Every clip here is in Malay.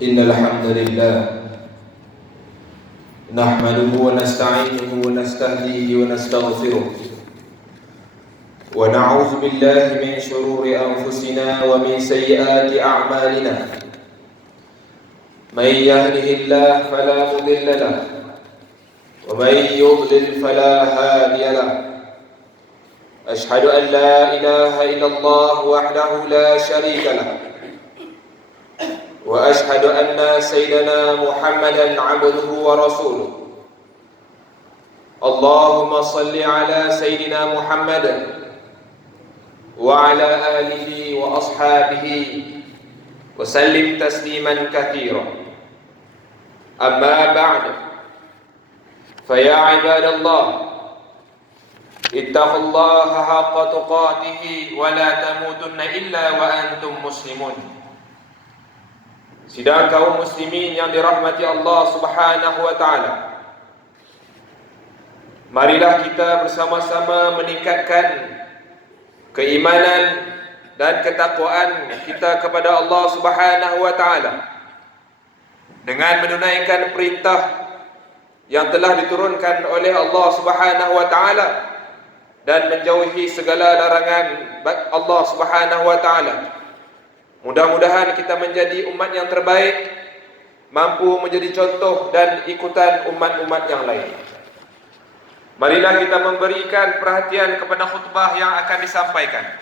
إن الحمد لله نحمده ونستعينه ونستهديه ونستغفره ونعوذ بالله من شرور أنفسنا ومن سيئات أعمالنا. من يهده الله فلا مضل له ومن يضلل فلا هادي له. أشهد أن لا إله إلا الله وحده لا شريك له وأشهد أن سيدنا محمدا عبده ورسوله. اللهم صل على سيدنا محمد وعلى آله وأصحابه وسلم تسليما كثيرا. أما بعد، فيا عباد الله، اتقوا الله حق تقاته ولا تموتن إلا وأنتم مسلمون. Sidang kaum muslimin yang dirahmati Allah Subhanahu wa taala, marilah kita bersama-sama meningkatkan keimanan dan ketakwaan kita kepada Allah Subhanahu wa taala dengan menunaikan perintah yang telah diturunkan oleh Allah Subhanahu wa taala dan menjauhi segala larangan Allah Subhanahu wa taala. Mudah-mudahan kita menjadi umat yang terbaik, mampu menjadi contoh dan ikutan umat-umat yang lain. Marilah kita memberikan perhatian kepada khutbah yang akan disampaikan.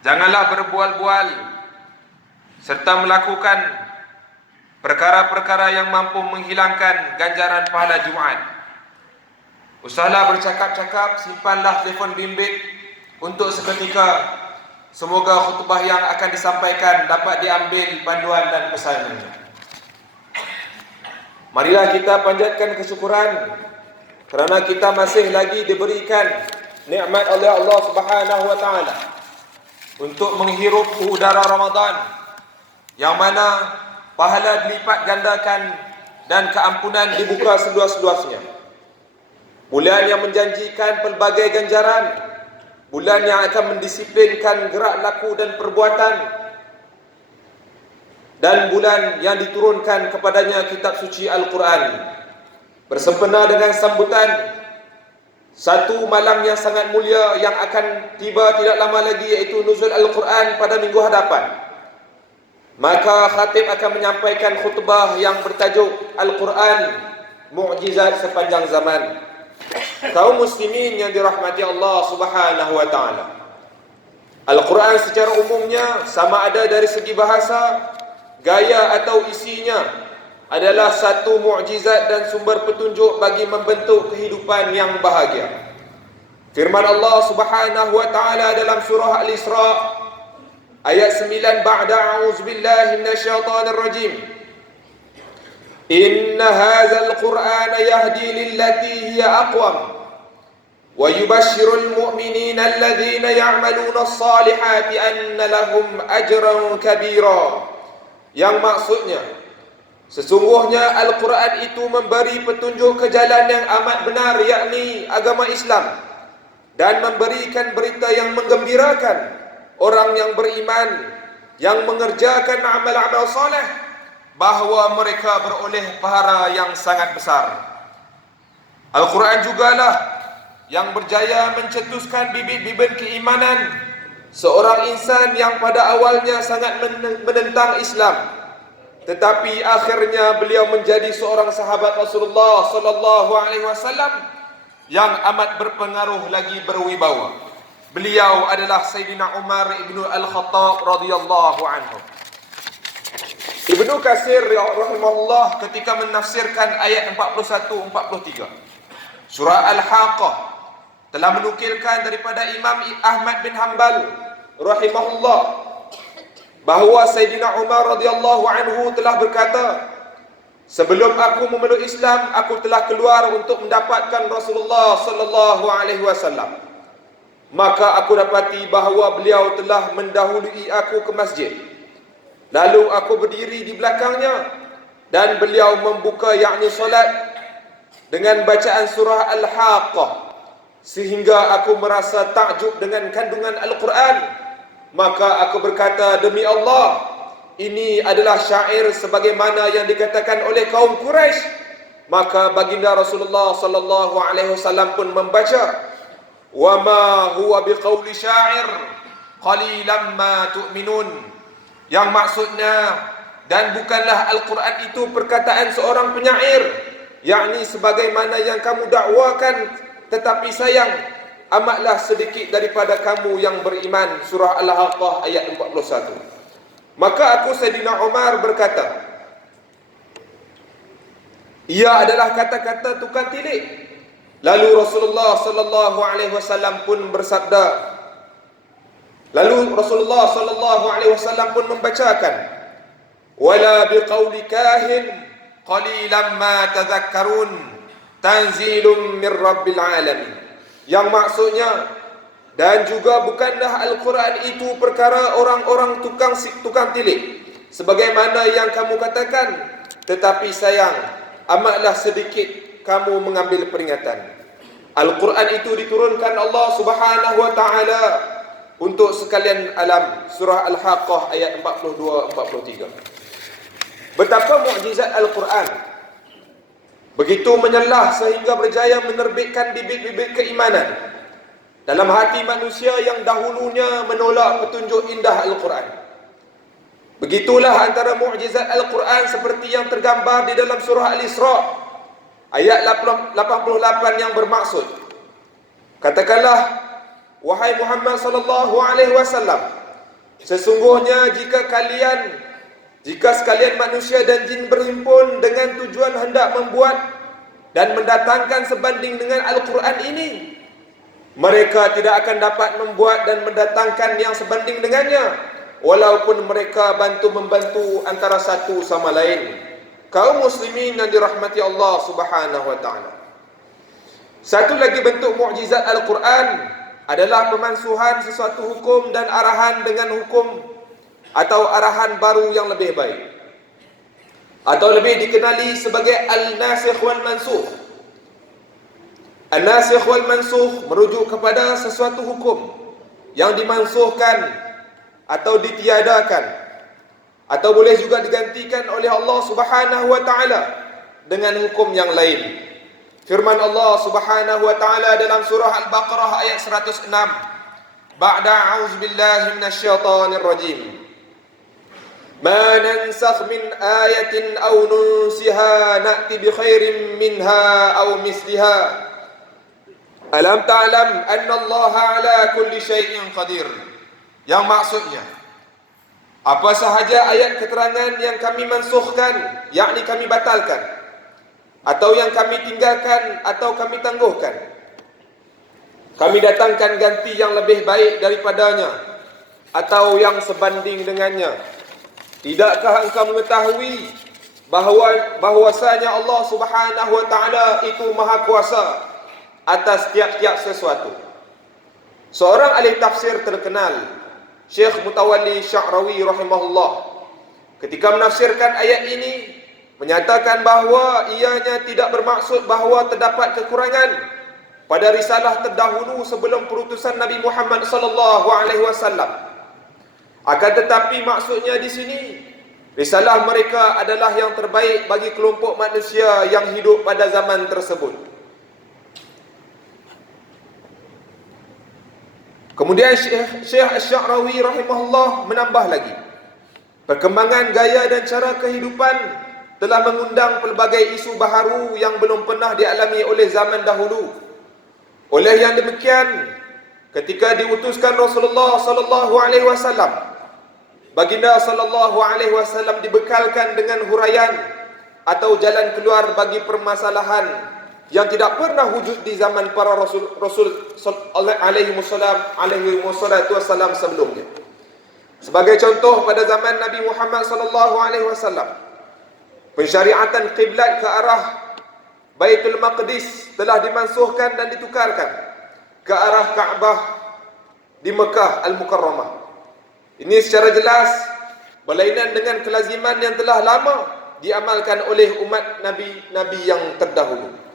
Janganlah berbual-bual serta melakukan perkara-perkara yang mampu menghilangkan ganjaran pahala Jumaat. Usahlah bercakap-cakap, simpanlah telefon bimbit untuk seketika. Semoga khutbah yang akan disampaikan dapat diambil panduan dan pesannya. Marilah kita panjatkan kesyukuran kerana kita masih lagi diberikan nikmat oleh Allah Subhanahu wa taala untuk menghirup udara Ramadan yang mana pahala dilipat gandakan dan keampunan dibuka seluas-luasnya. Bulan yang menjanjikan pelbagai ganjaran, bulan yang akan mendisiplinkan gerak laku dan perbuatan, dan bulan yang diturunkan kepadanya kitab suci Al-Quran, bersempena dengan sambutan satu malam yang sangat mulia yang akan tiba tidak lama lagi, iaitu nuzul Al-Quran pada minggu hadapan. Maka khatib akan menyampaikan khutbah yang bertajuk Al-Quran, Mu'jizat Sepanjang Zaman. Kaum muslimin yang dirahmati Allah Subhanahu wa taala, Al-Quran secara umumnya, sama ada dari segi bahasa, gaya atau isinya, adalah satu mukjizat dan sumber petunjuk bagi membentuk kehidupan yang bahagia. Firman Allah Subhanahu wa taala dalam surah Al-Isra ayat 9 ba'da a'udzubillahi minasyaitonir rajim. Inna hadzal Qur'ana yahdi lillati hiya aqwam wa yubashshirul mu'minina alladhina ya'maluna as-salihati anna lahum ajran kabira. Yang maksudnya, sesungguhnya Al-Quran itu memberi petunjuk ke jalan yang amat benar, yakni agama Islam, dan memberikan berita yang menggembirakan orang yang beriman yang mengerjakan amal-amal soleh bahawa mereka beroleh pahala yang sangat besar. Al-Quran jugalah yang berjaya mencetuskan bibit-bibit keimanan seorang insan yang pada awalnya sangat menentang Islam, tetapi akhirnya beliau menjadi seorang sahabat Rasulullah sallallahu alaihi wasallam yang amat berpengaruh lagi berwibawa. Beliau adalah Sayyidina Umar ibn Al-Khattab radhiyallahu anhu. Ibnu Katsir rahimahullah ketika menafsirkan ayat 41-43 surah Al-Haqqah telah menukilkan daripada Imam Ahmad bin Hanbal rahimahullah bahawa Sayyidina Umar radhiyallahu anhu telah berkata, sebelum aku memeluk Islam, aku telah keluar untuk mendapatkan Rasulullah sallallahu alaihi wasallam. Maka aku dapati bahawa beliau telah mendahului aku ke masjid. Lalu aku berdiri di belakangnya dan beliau membuka, yakni solat, dengan bacaan surah Al-Haqqah, sehingga aku merasa takjub dengan kandungan Al-Quran. Maka aku berkata, demi Allah, ini adalah syair sebagaimana yang dikatakan oleh kaum Quraisy, maka baginda Rasulullah sallallahu alaihi wasallam pun membaca, "Wa ma huwa biqauli syair qalilan ma tu'minun." Yang maksudnya, dan bukanlah Al-Quran itu perkataan seorang penyair, yakni sebagaimana yang kamu dakwakan, tetapi sayang, amatlah sedikit daripada kamu yang beriman. Surah Al-Haqqah ayat 41. Maka aku Sayyidina Umar berkata, ia adalah kata-kata tukang tilik. Lalu Rasulullah sallallahu alaihi wasallam pun bersabda, lalu Rasulullah sallallahu alaihi wasallam pun membacakan, wala biqauli kahin qalilan ma tadhakkarun tanzilun min rabbil alamin. Yang maksudnya, dan juga bukanlah Al-Quran itu perkara orang-orang tukang tilik, sebagaimana yang kamu katakan, tetapi sayang, amatlah sedikit kamu mengambil peringatan. Al-Quran itu diturunkan Allah Subhanahu wa taala untuk sekalian alam. Surah Al-Haqqah ayat 42-43. Betapa mukjizat Al-Quran, begitu menyelah sehingga berjaya menerbitkan bibit-bibit keimanan dalam hati manusia yang dahulunya menolak petunjuk indah Al-Quran. Begitulah antara mukjizat Al-Quran seperti yang tergambar di dalam surah Al-Isra ayat 88 yang bermaksud, katakanlah, wahai Muhammad sallallahu alaihi wasallam, sesungguhnya jika sekalian manusia dan jin berhimpun dengan tujuan hendak membuat dan mendatangkan sebanding dengan Al-Quran ini, mereka tidak akan dapat membuat dan mendatangkan yang sebanding dengannya, walaupun mereka bantu-membantu antara satu sama lain. Kaum muslimin yang dirahmati Allah Subhanahu wa taala. Satu lagi bentuk mukjizat Al-Quran adalah pemansuhan sesuatu hukum dan arahan dengan hukum atau arahan baru yang lebih baik, atau lebih dikenali sebagai Al-Nasikh wal Mansukh. An-Nasikh wal Mansukh merujuk kepada sesuatu hukum yang dimansuhkan atau ditiadakan, atau boleh juga digantikan oleh Allah Subhanahu wa taala dengan hukum yang lain. Firman Allah Subhanahu wa taala dalam surah Al-Baqarah ayat 106, ba'da a'udzubillahi minasyaitonir rajim, ma nansakh min ayatin aw nunsiha na'ti bi khairin minha aw misliha alam ta'lam anna Allah ala kulli syai'in qadir. Yang maksudnya, apa sahaja ayat keterangan yang kami mansukhkan, yakni kami batalkan, atau yang kami tinggalkan atau kami tangguhkan, kami datangkan ganti yang lebih baik daripadanya atau yang sebanding dengannya. Tidakkah engkau mengetahui bahwasanya Allah Subhanahu wa taala itu maha kuasa atas tiap-tiap sesuatu. Seorang ahli tafsir terkenal, Syekh Mutawalli Sya'rawi rahimahullah, ketika menafsirkan ayat ini, menyatakan bahawa ianya tidak bermaksud bahawa terdapat kekurangan pada risalah terdahulu sebelum perutusan Nabi Muhammad sallallahu alaihi wasallam. Akan tetapi maksudnya di sini, risalah mereka adalah yang terbaik bagi kelompok manusia yang hidup pada zaman tersebut. Kemudian Syekh Asy-Sya'rawi rahimahullah menambah lagi, perkembangan gaya dan cara kehidupan telah mengundang pelbagai isu baharu yang belum pernah dialami oleh zaman dahulu. Oleh yang demikian, ketika diutuskan Rasulullah sallallahu alaihi wasallam, baginda sallallahu alaihi wasallam dibekalkan dengan huraian atau jalan keluar bagi permasalahan yang tidak pernah wujud di zaman para rasul alaihi wasallam sebelumnya. Sebagai contoh, pada zaman Nabi Muhammad sallallahu alaihi wasallam, pensyariatan kiblat ke arah Baitul Maqdis telah dimansuhkan dan ditukarkan ke arah Kaabah di Mekah Al-Mukarramah. Ini secara jelas berlainan dengan kelaziman yang telah lama diamalkan oleh umat nabi-nabi yang terdahulu.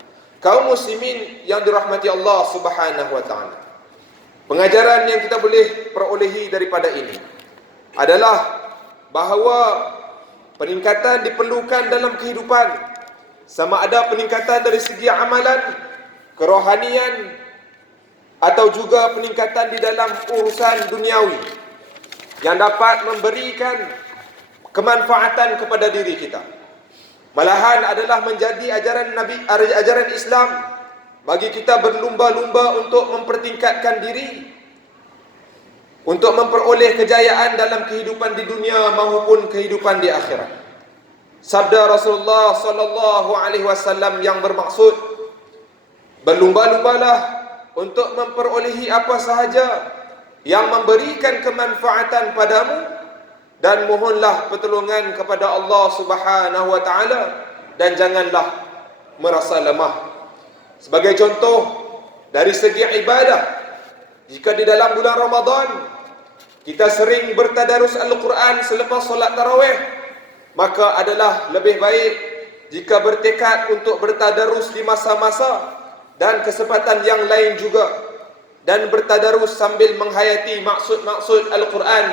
Kaum muslimin yang dirahmati Allah Subhanahu wa taala, pengajaran yang kita boleh perolehi daripada ini adalah bahawa peningkatan diperlukan dalam kehidupan, sama ada peningkatan dari segi amalan, kerohanian, atau juga peningkatan di dalam urusan duniawi yang dapat memberikan kemanfaatan kepada diri kita. Malahan adalah menjadi ajaran Islam bagi kita berlumba-lumba untuk mempertingkatkan diri, untuk memperoleh kejayaan dalam kehidupan di dunia maupun kehidupan di akhirat. Sabda Rasulullah sallallahu alaihi wasallam yang bermaksud, berlumba-lumbalah untuk memperolehi apa sahaja yang memberikan kemanfaatan padamu, dan mohonlah pertolongan kepada Allah Subhanahu wa taala, dan janganlah merasa lemah. Sebagai contoh, dari segi ibadah, jika di dalam bulan Ramadan kita sering bertadarus Al-Quran selepas solat tarawih, maka adalah lebih baik jika bertekad untuk bertadarus di masa-masa dan kesempatan yang lain juga, dan bertadarus sambil menghayati maksud-maksud Al-Quran,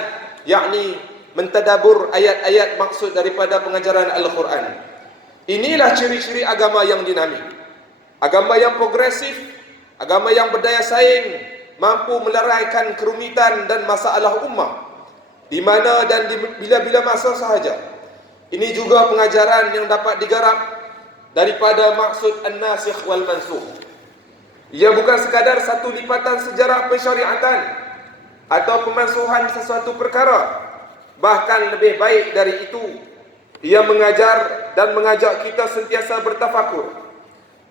yakni mentadabur ayat-ayat maksud daripada pengajaran Al-Quran. Inilah ciri-ciri agama yang dinamik, agama yang progresif, agama yang berdaya saing, mampu meleraikan kerumitan dan masalah ummah di mana dan di bila-bila masa sahaja. Ini juga pengajaran yang dapat digarap daripada maksud an-nasikh wal mansukh. Ia bukan sekadar satu lipatan sejarah pensyariatan atau pemansuhan sesuatu perkara. Bahkan lebih baik dari itu, ia mengajar dan mengajak kita sentiasa bertafakur,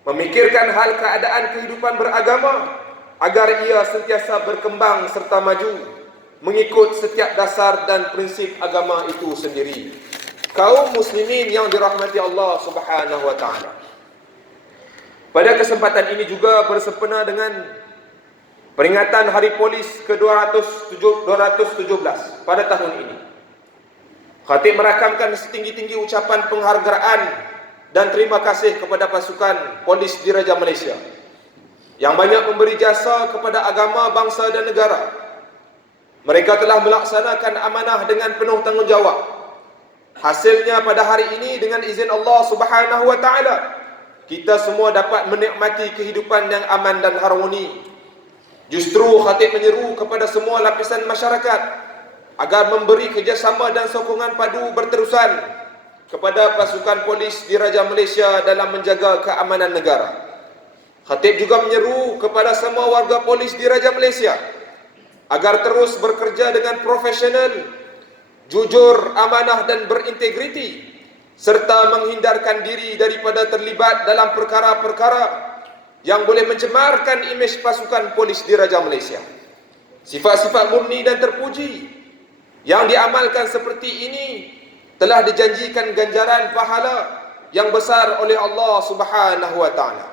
memikirkan hal keadaan kehidupan beragama, agar ia sentiasa berkembang serta maju, mengikut setiap dasar dan prinsip agama itu sendiri. Kaum muslimin yang dirahmati Allah Subhanahu wa taala, pada kesempatan ini juga bersempena dengan peringatan Hari Polis ke-217 pada tahun ini. Khatib merakamkan setinggi-tinggi ucapan penghargaan dan terima kasih kepada pasukan polis Diraja Malaysia yang banyak memberi jasa kepada agama, bangsa dan negara. Mereka telah melaksanakan amanah dengan penuh tanggungjawab. Hasilnya pada hari ini, dengan izin Allah Subhanahu wa taala, kita semua dapat menikmati kehidupan yang aman dan harmoni. Justru khatib menyeru kepada semua lapisan masyarakat agar memberi kerjasama dan sokongan padu berterusan kepada pasukan polis Diraja Malaysia dalam menjaga keamanan negara. Khatib juga menyeru kepada semua warga polis Diraja Malaysia agar terus bekerja dengan profesional, jujur, amanah dan berintegriti, serta menghindarkan diri daripada terlibat dalam perkara-perkara yang boleh mencemarkan imej pasukan polis Diraja Malaysia. Sifat-sifat murni dan terpuji yang diamalkan seperti ini telah dijanjikan ganjaran pahala yang besar oleh Allah Subhanahu wa taala.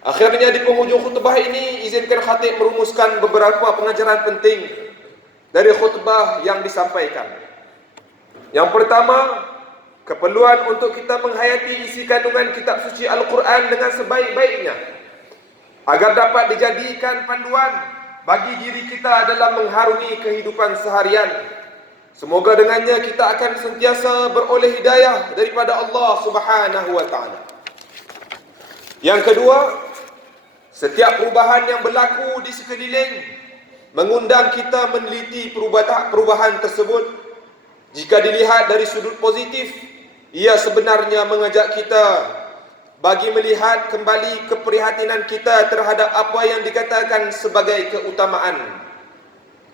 Akhirnya di penghujung khutbah ini, izinkan khatib merumuskan beberapa pengajaran penting dari khutbah yang disampaikan. Yang pertama, keperluan untuk kita menghayati isi kandungan kitab suci Al-Quran dengan sebaik-baiknya, agar dapat dijadikan panduan bagi diri kita dalam mengharungi kehidupan seharian. Semoga dengannya kita akan sentiasa beroleh hidayah daripada Allah Subhanahu wa taala. Yang kedua, setiap perubahan yang berlaku di sekeliling mengundang kita meneliti perubahan tersebut. Jika dilihat dari sudut positif, ia sebenarnya mengajak kita bagi melihat kembali keprihatinan kita terhadap apa yang dikatakan sebagai keutamaan.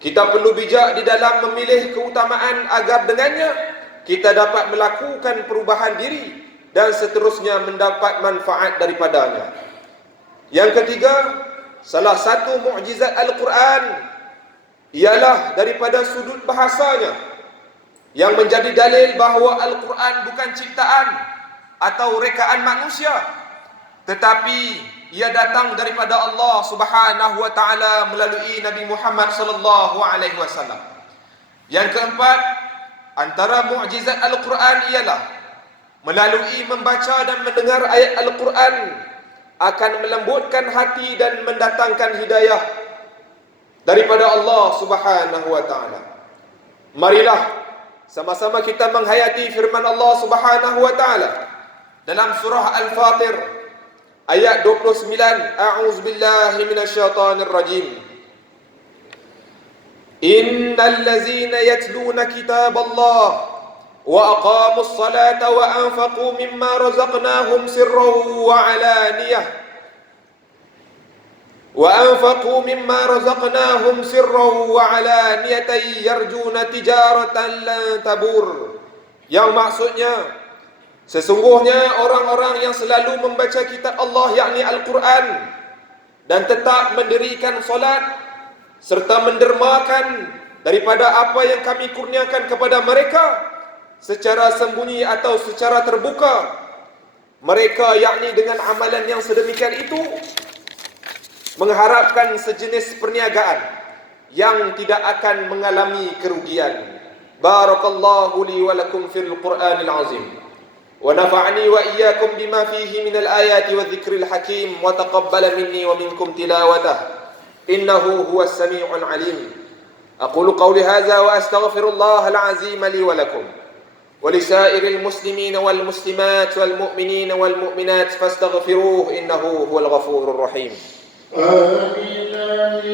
Kita perlu bijak di dalam memilih keutamaan agar dengannya kita dapat melakukan perubahan diri dan seterusnya mendapat manfaat daripadanya. Yang ketiga, salah satu mukjizat Al-Quran ialah daripada sudut bahasanya, yang menjadi dalil bahawa Al-Quran bukan ciptaan atau rekaan manusia, tetapi ia datang daripada Allah Subhanahu wa taala melalui Nabi Muhammad sallallahu alaihi wasallam. Yang keempat, antara mukjizat Al-Quran ialah melalui membaca dan mendengar ayat Al-Quran akan melembutkan hati dan mendatangkan hidayah daripada Allah Subhanahu wa taala. Marilah sama-sama kita menghayati firman Allah Subhanahu wa taala dalam surah Al-Fatir ayat 29. A'udzubillahi minasyaitonir rajim. Innal ladzina yatluna kitaballah wa aqamus salata wa anfaqu mimma razaqnahum sirran wa 'alaniyah وأنفقوا مما رزقناهم سرا وعلانية يرجون تجارة لن تبور. Yang maksudnya, sesungguhnya orang-orang yang selalu membaca kitab Allah, yakni Al-Quran, dan tetap mendirikan solat serta mendermakan daripada apa yang kami kurniakan kepada mereka secara sembunyi atau secara terbuka, mereka yakni dengan amalan yang sedemikian itu mengharapkan sejenis perniagaan yang tidak akan mengalami kerugian. Barakallahu li wa lakum fil Qur'anil azim. Wa nafa'ani wa iyyakum bima fihi minal ayati wa dzikril hakim wa taqabbala minni wa minkum tilawatah. Innahu huwas sami'ul alim. Aqulu qawli hadza wa astaghfirullahal azim li wa lakum wa lisairil muslimin wal muslimat wal mu'minin wal mu'minat fastaghfiruhu innahu huwal ghafurur rahim. آمين.